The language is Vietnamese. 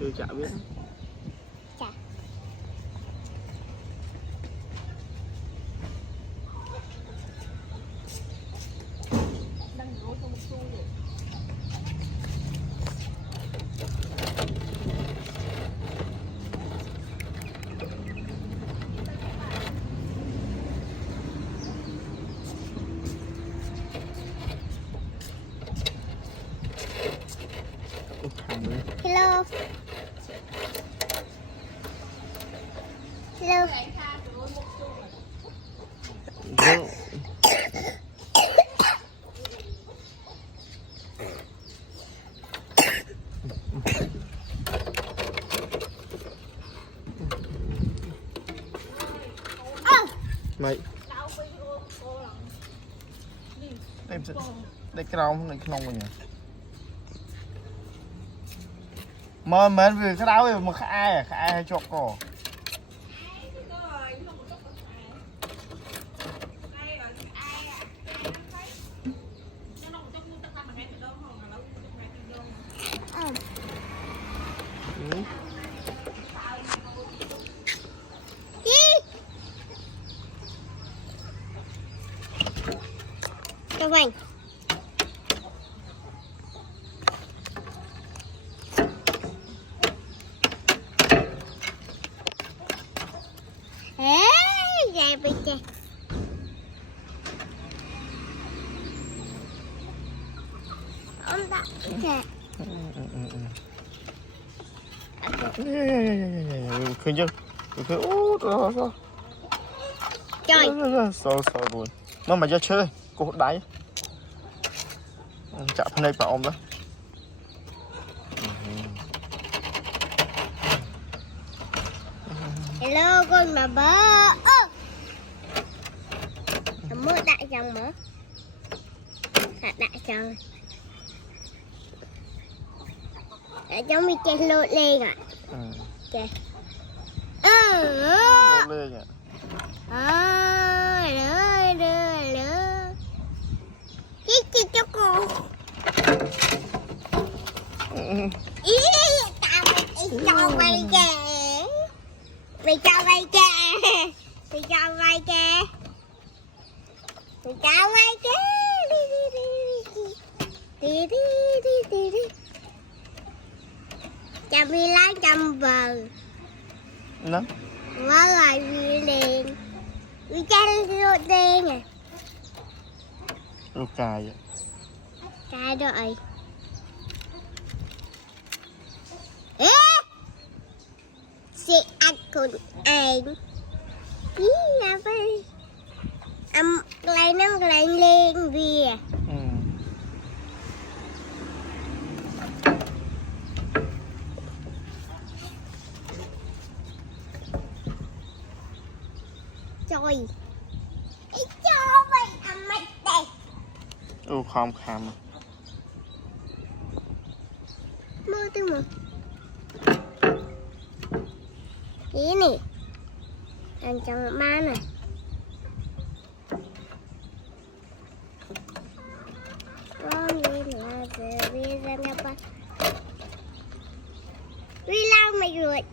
chưa chả biết. Chả. Đang nấu trong một xu rồi. Hello. Hello. Mày đây cái đâu này không rồi nhỉ? Mà mến vì cái đau mà khai hay chọc cổ. Cho mình. Vậy bây giờ ông đã kìa. Khơi chưa? Khơi rồi. Trời. Sao rồi. Mà cho chơi, cô hút đáy. Chạm phần này bảo ông đó. Hello con mà bơ. Mưa đại chồng mở. Đại chồng. Để cho mình chơi lột lên ạ. Ok. Lột lên ạ. Lỡ. Chị cho cô. Ý tao cho mày kìa. Mày cho mày kìa. Mày cho mày kìa. Mày cho mày kìa. Đi. Chăm đi lá chăm vờ. Nó. Quá rồi vì liền. Vì chanh lột đen à. Lột cài vậy. Cài rồi. Ê! Chị ăn con anh. Ý là vậy. Lấy nó lên vì à. Trời. Cho mày ăn mày đây. Không khám. Mơ tư mà. Ý nè. Ăn trong ba này. Con đi là về ra ngapa. Vì lao mày ruột.